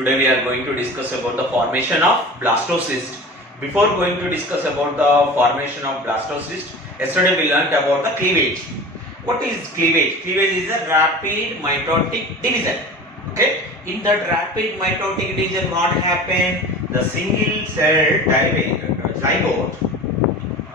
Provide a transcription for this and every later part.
Today we are going to discuss about the formation of blastocyst. Before going to discuss about the formation of blastocyst, yesterday we learnt about the cleavage. What is cleavage? Cleavage is a rapid mitotic division. Okay, in that rapid mitotic division, what happened? The single cell zygote.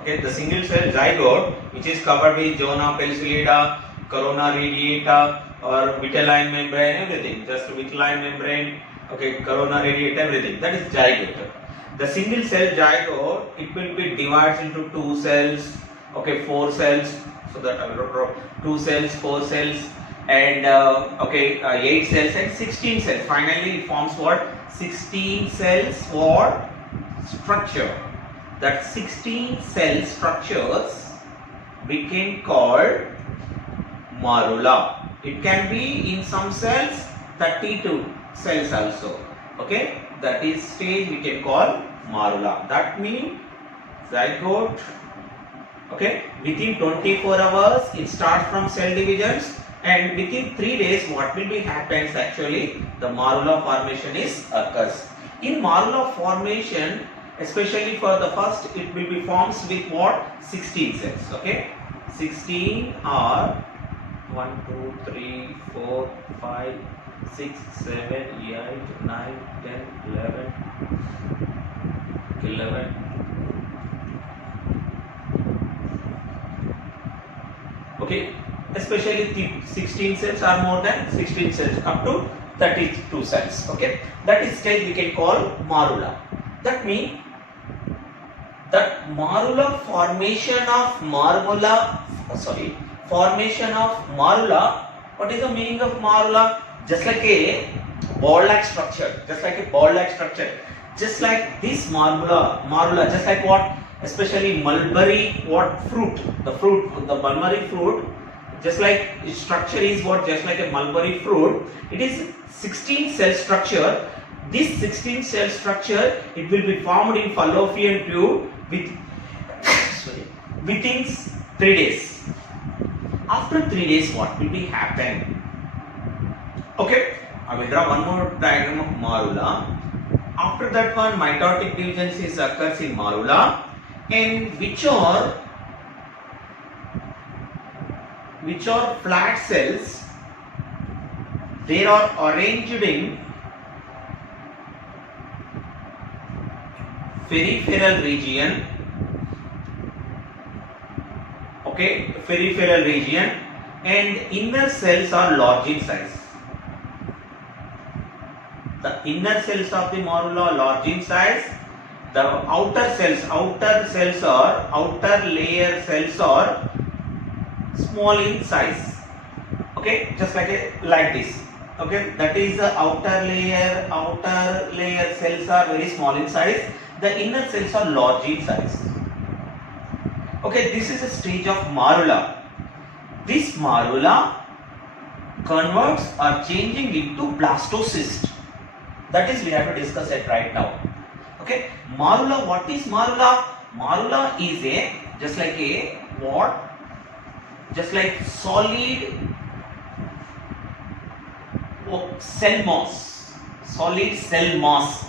Okay, the single cell zygote, which is covered with zona pellucida, corona radiata, or vitelline membrane, everything. Just vitelline membrane. Okay, corona radiata, everything. That is zygote. The single cell zygote, it will be divided into two cells. Okay, four cells. So that 2 cells, 4 cells, and 8 cells and 16 cells. Finally, it forms what? 16 cells for structure. That 16 cell structures became called morula. It can be in some cells 32 cells also. Okay, that is stage we can call morula. That means zygote. Okay, within 24 hours it starts from cell divisions, and within 3 days what will be happens actually the morula formation is occurs. In morula formation, especially for the first, it will be forms with what? 16 cells. Okay, 16 are 1, 2, 3, 4, 5, 6, 7, 8, 9, 10, 11. Okay, especially the 16 cells are more than 16 cells up to 32 cells. Okay, that is stage we can call morula. That means that morula formation of morula. What is the meaning of morula? Just like a ball-like structure. Just like this morula. Just like what? Especially mulberry fruit, the mulberry fruit, just like its structure is what? Just like a mulberry fruit, it is 16 cell structure. This 16 cell structure, it will be formed in fallopian tube within 3 days. After 3 days, what will be happen? Okay, I will draw one more diagram of morula. After that one, mitotic division occurs in morula. And which are flat cells, they are arranged in peripheral region. Okay, peripheral region, and inner cells are large in size. The inner cells of the morula are large in size. The outer layer cells are small in size. Okay, just like this. Okay, that is the outer layer cells are very small in size. The inner cells are large in size. Okay, this is a stage of morula. This morula converts or changing into blastocyst. That is we have to discuss it right now. Okay, morula. What is morula? Morula is just like solid cell mass. Solid cell mass.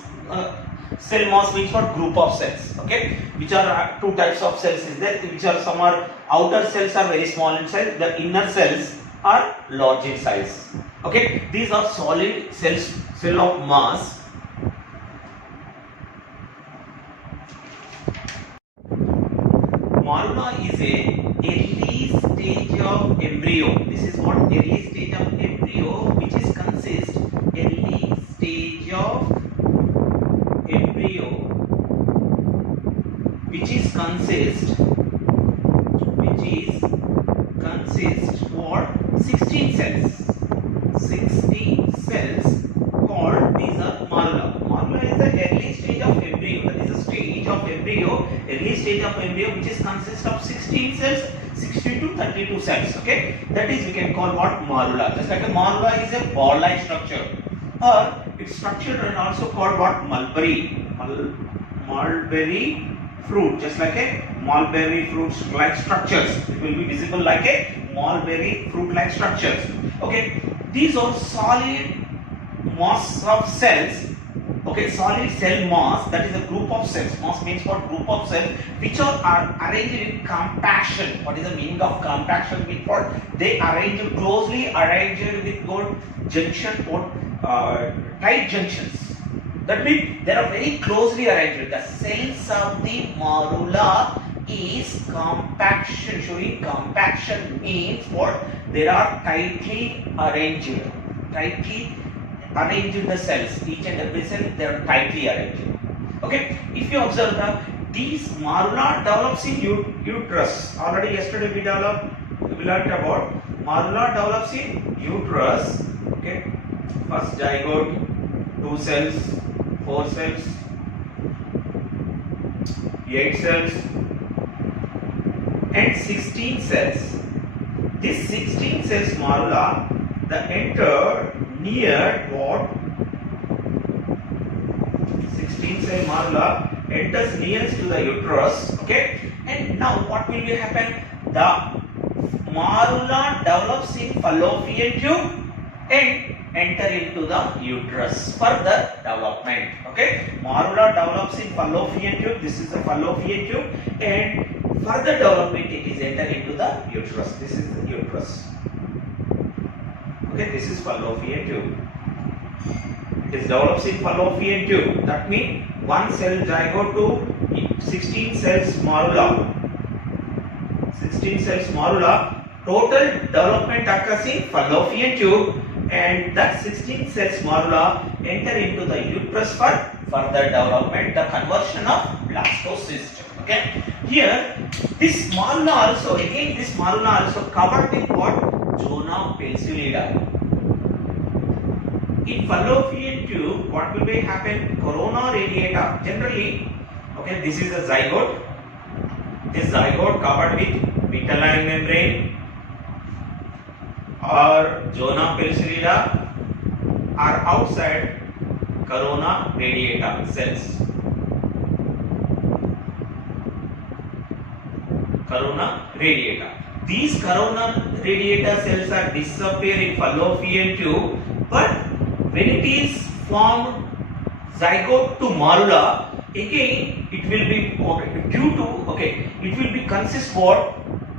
Cell mass means what? Group of cells. Okay, which are two types of cells is there. Which are some are outer cells are very small in size. The inner cells are large in size. Okay, these are solid cell of mass. Morula is a early stage of embryo. This is what? Early stage of embryo, which is consist what? 16 cells. 16 cells called, these are morula. Morula is the early stage of embryo. That is a stage of embryo, early stage of embryo, which is consist of 16 cells, 60 to 32 cells. Okay, that is we can call what? Morula. Just like a morula is a ball-like structure, or its structure is also called what? Mulberry fruit. Just like a mulberry fruit-like structures. It will be visible like a mulberry fruit-like structures. Okay, these are solid mass of cells. Okay, solid cell mass, that is a group of cells. Mass means what? Group of cells which are arranged in compaction. What is the meaning of compaction? Means what? They arrange closely arranged with good junction or tight junctions. That means they are very closely arranged. The cells of the morula is compaction. Showing compaction means what? They are tightly arranged. Tightly arranged the cells. Each and every cell, they are tightly arranged. Okay. If you observe that these morula develops in uterus. Already yesterday we learned about morula develops in uterus. Okay. First zygote, 2 cells, 4 cells, 8 cells, and 16 cells. This 16 cells morula, the enter near what? 16 cell morula enters nearest to the uterus. Okay. And now what will happen? The morula develops in fallopian tube and enter into the uterus for the development. Okay. Morula develops in fallopian tube. This is the fallopian tube, and further development it is enter into the uterus. This is the uterus. Okay, this is fallopian tube. It develops in fallopian tube. That means one cell zygote to 16 cells morula. 16 cells morula. Total development occurs in fallopian tube, and that 16 cells morula enter into the uterus for further development, the conversion of blastocyst. Okay. Here, this morula also, again this morula also covered with what? Zona pellucida. In fallopian tube, what will be happen? Corona radiata. Generally, okay, this is the zygote. This zygote covered with vitelline membrane or zona pellucida are outside corona radiata cells. Corona radiata. These corona radiata cells are disappear in fallopian tube, but when it is formed zygote to morula, again it will be due to it will be consist what?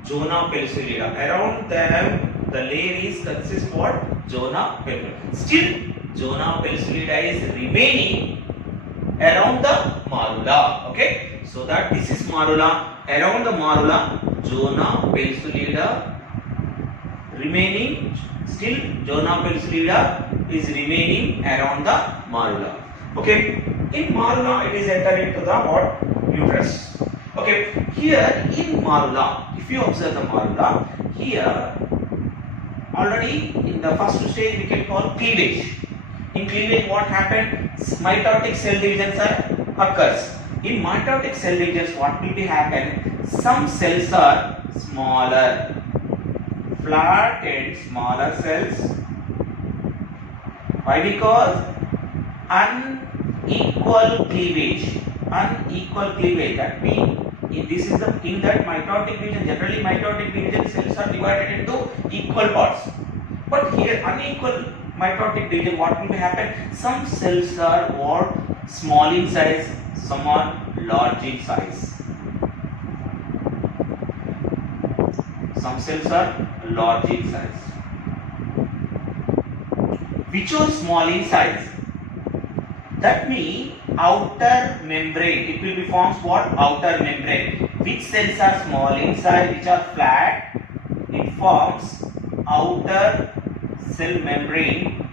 Zona pellucida. Around them the layer is consist what? Zona pellucida. Still zona pellucida is remaining around the morula. Okay, so that this is morula. Around the morula, zona pellucida remaining. Still zona pellucida is remaining around the morula. Okay, in morula it is entered into the what? Uterus. Okay, here in morula, if you observe the morula, here already in the first stage we can call cleavage. In cleavage, what happened? Mitotic cell divisions occurs. In mitotic cell divisions, what will be happen? Some cells are smaller, flat and smaller cells. Why? Because unequal cleavage. Unequal cleavage. That means this is the in that mitotic division. Generally, mitotic division cells are divided into equal parts. But here, unequal mitotic division, what will happen? Some cells are what? Small in size, some are large in size. Some cells are large in size. Which are small in size? That means outer membrane. It will be forms what? Outer membrane. Which cells are small in size, which are flat? It forms outer cell membrane.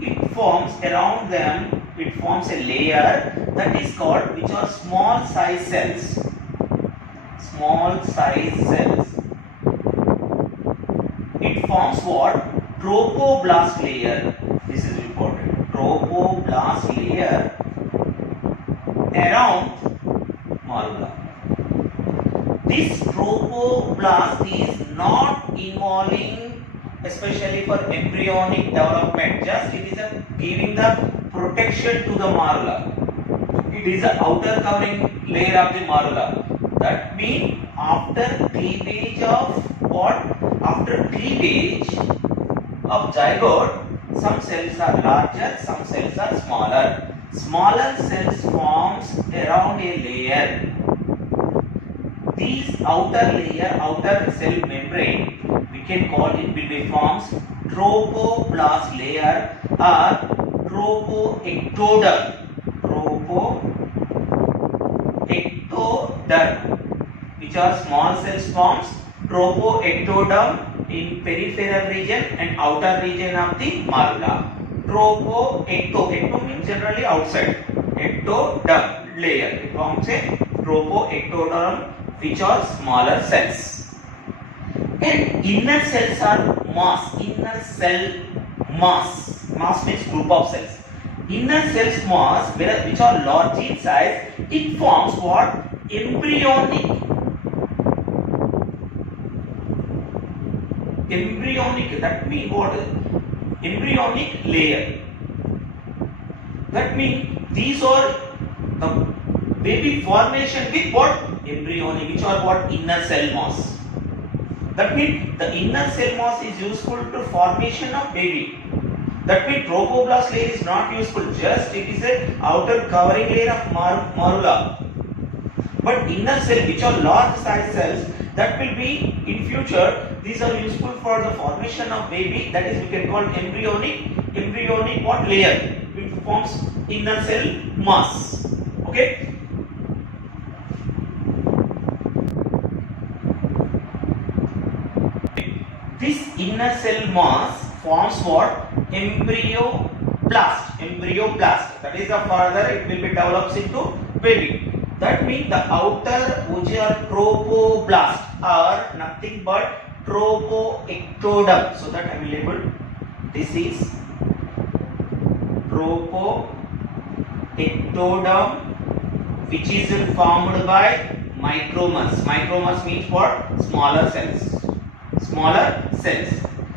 It forms around them, it forms a layer that is called, which are small size cells. Small size cells. It forms what? Trophoblast layer. This is important. Trophoblast layer around morula. This trophoblast is not involving, especially for embryonic development. Just it is giving the protection to the morula. It is the outer covering layer of the morula. That means after cleavage of what? After cleavage, of zygote, some cells are larger, some cells are smaller. Smaller cells forms around a layer. These outer layer, outer cell membrane, we can call it will be forms trophoblast layer or tropoectoderm. Tropoectoderm, which are small cells forms tropoectoderm in peripheral region and outer region of the marula. Tropoecto means generally outside. Ectoderm layer, it forms a tropoectoderm, which are smaller cells. And inner cells are mass. Inner cell mass. Mass means group of cells. Inner cells mass, which are large in size, it forms what? Embryonic. That means what? Embryonic layer. That means these are the baby formation with what? Embryonic, which are what? Inner cell mass. That means the inner cell mass is useful to formation of baby. That means trophoblast layer is not useful, just it is a outer covering layer of marula. But inner cell, which are large size cells, that will be in future, these are useful for the formation of baby, that is we can call embryonic what layer, which forms inner cell mass. Okay. This inner cell mass forms what? Embryoblast. That is the further it will be developed into baby. That means the outer, which are trophoblast, are nothing but tropoectoderm. So that I will label this is tropoectoderm, which is formed by micromers. Micromers means what? Smaller cells.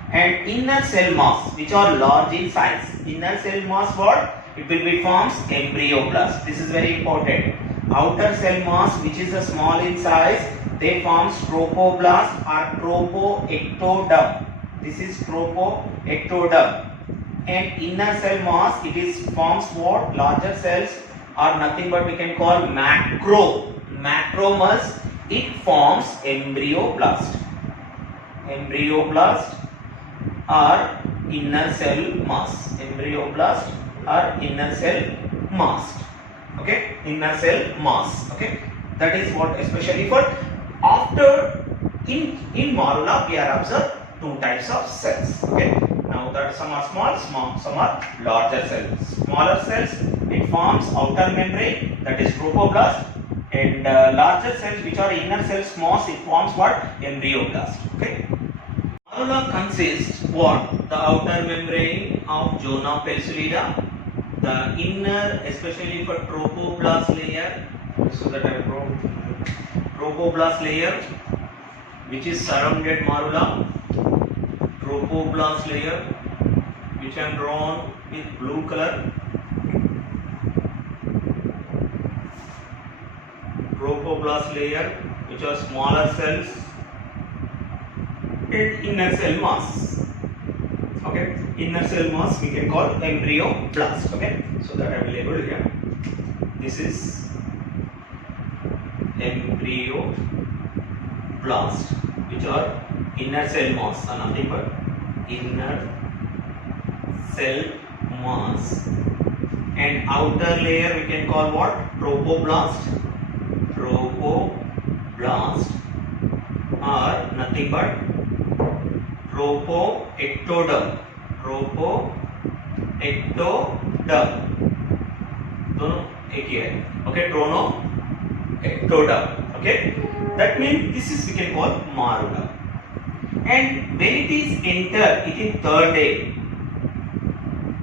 And inner cell mass, which are large in size. Inner cell mass what? It will be forms embryoblast. This is very important. Outer cell mass, which is a small in size, they forms trophoblast or tropoectoderm. This is tropoectoderm. And inner cell mass, it is forms what? Larger cells are nothing but we can call macromers. It forms embryoblast or inner cell mass. Okay, inner cell mass. Okay, that is what especially for after in marula we are observed two types of cells. Okay, now that some are small, some are larger cells. Smaller cells, it forms outer membrane, that is trophoblast, and larger cells, which are inner cells mass, it forms what? Embryoblast. Okay. Marula consists what? The outer membrane of zona pellucida, the inner, especially for trophoblast layer, so that I wrote trophoblast layer, which is surrounded marula, trophoblast layer, which I am drawn with blue color, trophoblast layer, which are smaller cells, and inner cell mass. Okay, inner cell mass we can call embryoblast. Okay, so that I will label here. This is embryoblast, which are inner cell mass, and nothing but inner cell mass. And outer layer we can call what? Trophoblast are nothing but tropoectoderm. दोनों एक ही है. Okay, tropoectoderm. Okay, that means this is we can call marula. And when it is entered, it is third day.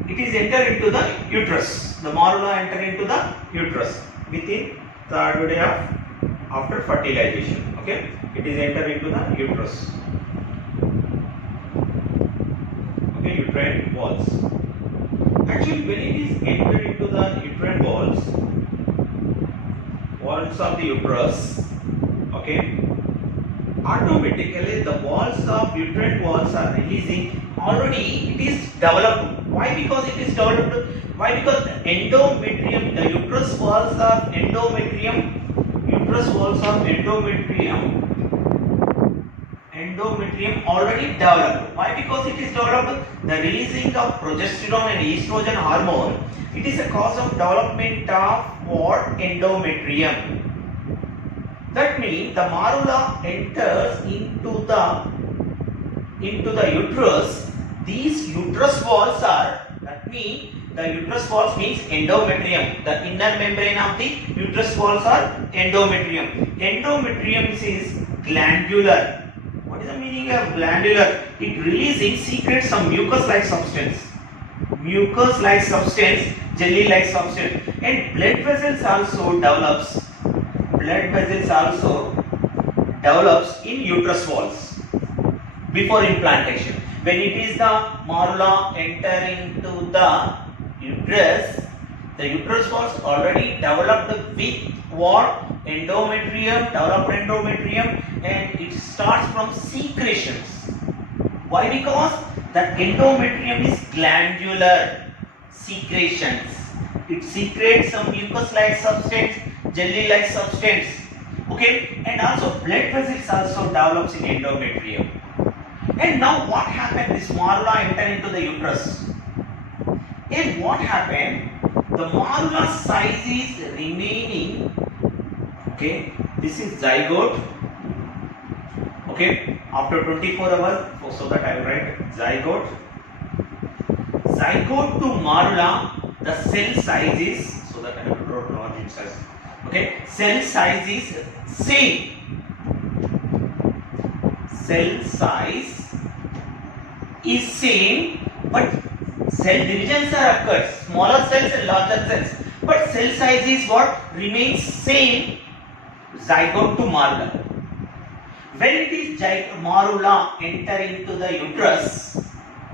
It is entered into the uterus. The marula enter into the uterus within third day of after fertilization. Okay, it is entered into the uterus. Okay, uterine walls. Actually, when it is entered into the uterine walls of the uterus, okay, at automatically the walls of uterine walls are releasing. Already it is developed. Why? Because it is developed. Why? Because the endometrium, the uterus walls of endometrium, uterus walls of endometrium already developed. Why? Because it is developed. The releasing of progesterone and estrogen hormone, it is a cause of development of what? Endometrium. That means the marula enters into the uterus. These uterus walls are, that means the uterus walls means endometrium. The inner membrane of the uterus walls are endometrium. Endometrium is glandular. What is the meaning of glandular? It releasing secretes some mucus-like substance. Mucus-like substance, jelly-like substance, and blood vessels also develops. Blood vessels also develops in uterus walls before implantation. When it is the marula enter into the uterus walls already developed with what? Endometrium, developed endometrium, and it starts from secretions. Why? Because the endometrium is glandular secretions. It secretes some mucus-like substance, jelly-like substance. Okay, and also blood vessels also develops in endometrium. And now what happened? This marula enter into the uterus. And what happened? The marula size is remaining. Okay, this is zygote. Okay, after 24 hours, so that I will write zygote. Zygote to marula, the cell size is, so that I have to draw it as. Okay, cell size is same. Cell size is same, but cell divisions are occurred. Smaller cells and larger cells, but cell size is what? Remains same. Zygote to marula. When it is marula enter into the uterus,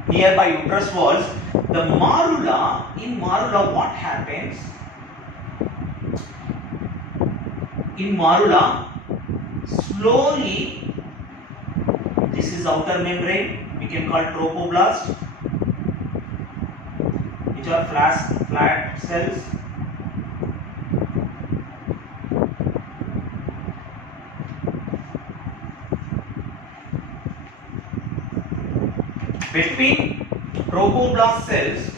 nearby uterus walls, the marula, in marula what happens? In marula, slowly, this is outer membrane, we can call trophoblast, which are flat cells. Between trophoblast cells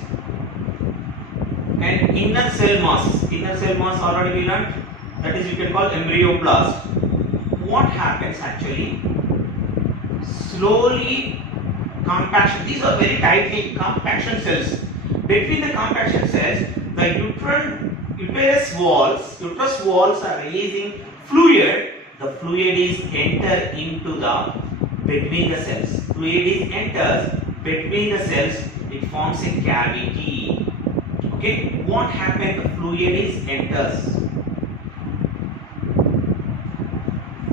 and inner cell mass already we learned, that is you can call embryoblast. What happens actually? Slowly compaction, these are very tightly compaction cells. Between the compaction cells, the uterus walls are releasing fluid. The fluid is enter into the between the cells. Fluid is enters between the cells. It forms a cavity. Okay, what happened? The fluid is enters.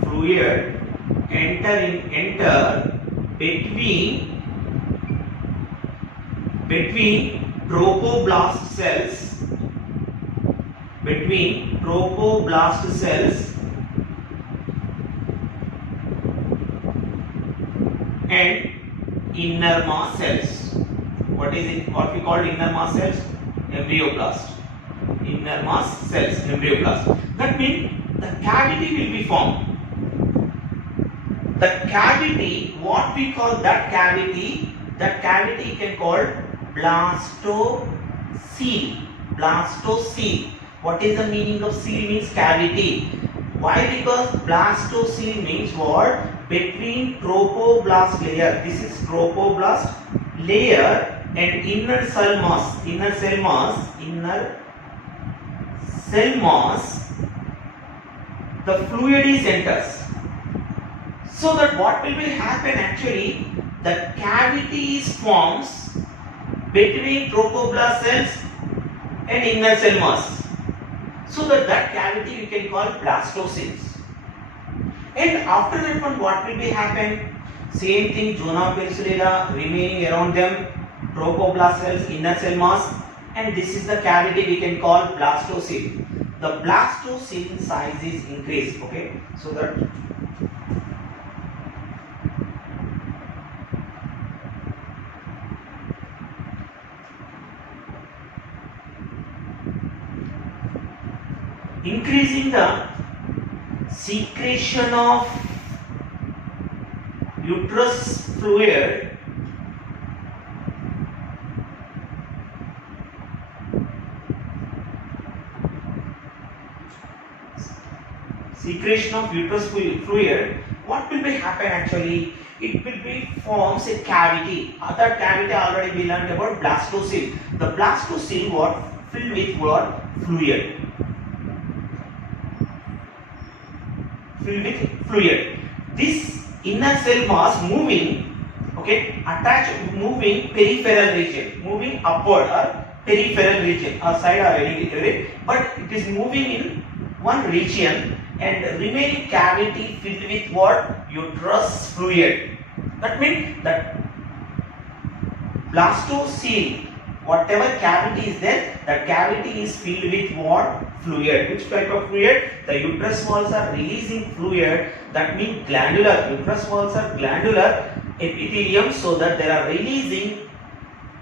Fluid enter between trophoblast cells, and inner mass cells. What is it? What we call inner mass cells? Embryoblast. Inner mass cells, embryoblast. That means the cavity will be formed. The cavity, what we call that cavity can call blastocele. Blastocele. What is the meaning of cele? Means cavity. Why? Because blastocele means what? Between trophoblast layer. This is trophoblast layer and inner cell mass. The fluid is enters. So that what will happen actually? The cavity is forms between trophoblast cells and inner cell mass. So that cavity we can call blastoceles. And after that one, what will happen? Same thing, zona pellucida remaining around them, trophoblast cells, inner cell mass, and this is the cavity we can call blastocele. The blastocele size is increased. Okay, so that increasing the secretion of uterus fluid fluid, what will be happen actually? It will be forms a cavity. Other cavity already we learned about blastocele. The blastocele what filled with what fluid. Filled with fluid. This inner cell mass moving, okay, attached, moving peripheral region, moving upward or peripheral region or side or any, but it is moving in one region and remaining cavity filled with what? Uterus fluid. That means that blastocele, whatever cavity is there, that cavity is filled with what? Fluid. Which type of fluid? The uterus walls are releasing fluid. That means glandular. Uterus walls are glandular epithelium, so that they are releasing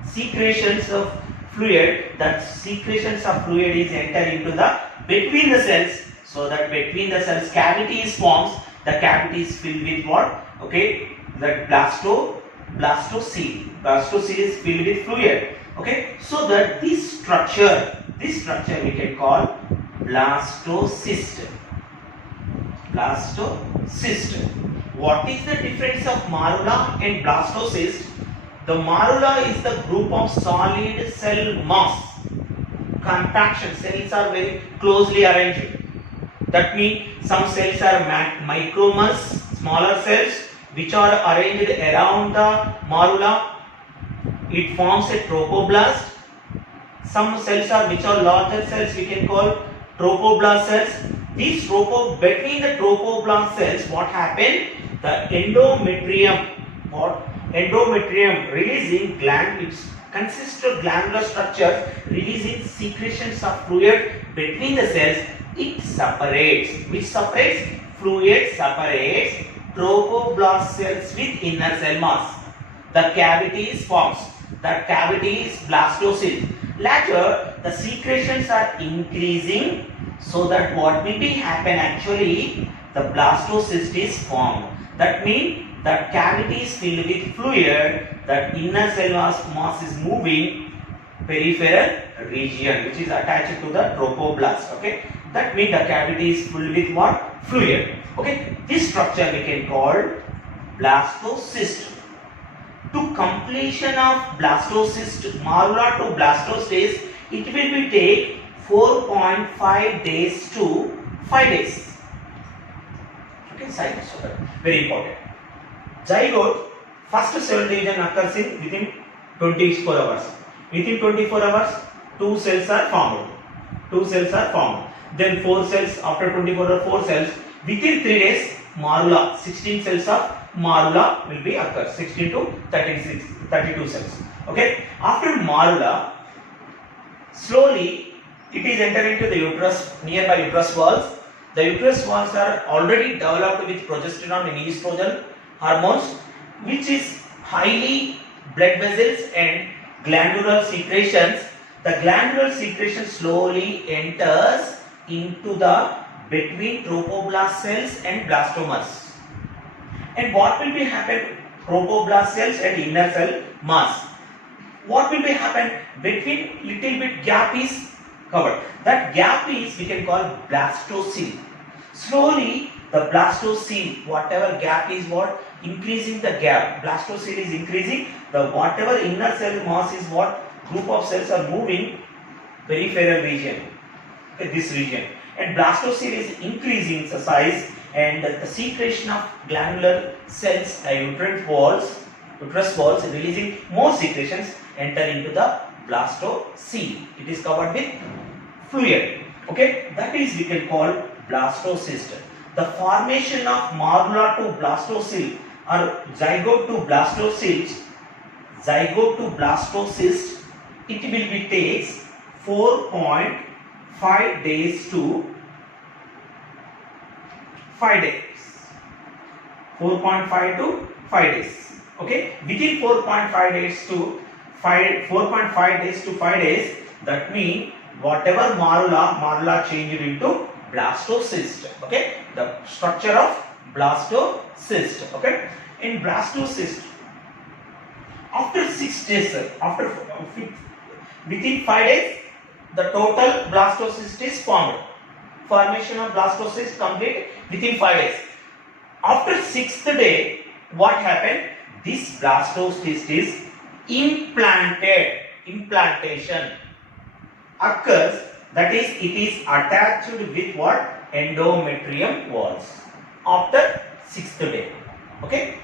secretions of fluid. That secretions of fluid is enter into the between the cells. So that between the cells cavity is forms. The cavity is filled with what? Okay, that blastocele. Blastocele is filled with fluid. Okay, so that this structure we can call blastocyst. Blastocyst. What is the difference of marula and blastocyst? The marula is the group of solid cell mass. Compaction, cells are very closely arranged. That means some cells are micromers, smaller cells, which are arranged around the marula. It forms a trophoblast. Some cells are which are larger cells, we can call trophoblast cells. These between the trophoblast cells, what happened? The endometrium, releasing gland, which consists of glandular structures releasing secretions of fluid between the cells. It separates. Which separates? Fluid separates trophoblast cells with inner cell mass. The cavity is forms. That cavity is blastocele. Later, the secretions are increasing, so that what will be happen actually? The blastocyst is formed. That means that cavity is filled with fluid. That inner cell mass is moving peripheral region, which is attached to the trophoblast. Okay. That means the cavity is filled with what? Fluid. Okay. This structure we can call blastocyst. To completion of blastocyst, marula to blastocyst, it will be take 4.5 days to 5 days. Okay, science. Very important. Zygote, first cell division occurs in within 24 hours. Within 24 hours, 2 cells are formed. 2 cells are formed. Then 4 cells after 24 hours, 4 cells. Within 3 days, marula, 16 cells of marula will be occur. 16 to 32 cells. Okay. After marula, slowly it is enter into the uterus, nearby uterus walls. The uterus walls are already developed with progesterone and estrogen hormones, which is highly blood vessels and glandular secretions. The glandular secretion slowly enters into the between trophoblast cells and blastomas. And what will be happen? Trophoblast cells and inner cell mass. What will be happen? Between little bit gap is covered. That gap is we can call blastocele. Slowly the blastocele, whatever gap is what? Increasing the gap. Blastocele is increasing. The whatever inner cell mass is what? Group of cells are moving peripheral region. This region. And blastocele is increasing the size, and the secretion of glandular cells, uterus walls releasing more secretions enter into the blastocele. It is covered with fluid. Okay, that is we can call blastocyst. The formation of marula to blastocele or zygote to blastocyst, it will be takes 4.5 days to 5 days. 4.5 to 5 days. Okay, within 4.5 days to 5 days, that means whatever morula changed into blastocyst. Okay, the structure of blastocyst. Okay, in blastocyst, after 6 days, within 5 days, the total blastocyst is formed. Formation of blastocyst complete within 5 days. After 6th day, what happened? This blastocyst is implanted. Implantation occurs, that is, it is attached with what? Endometrium walls after 6th day. Okay,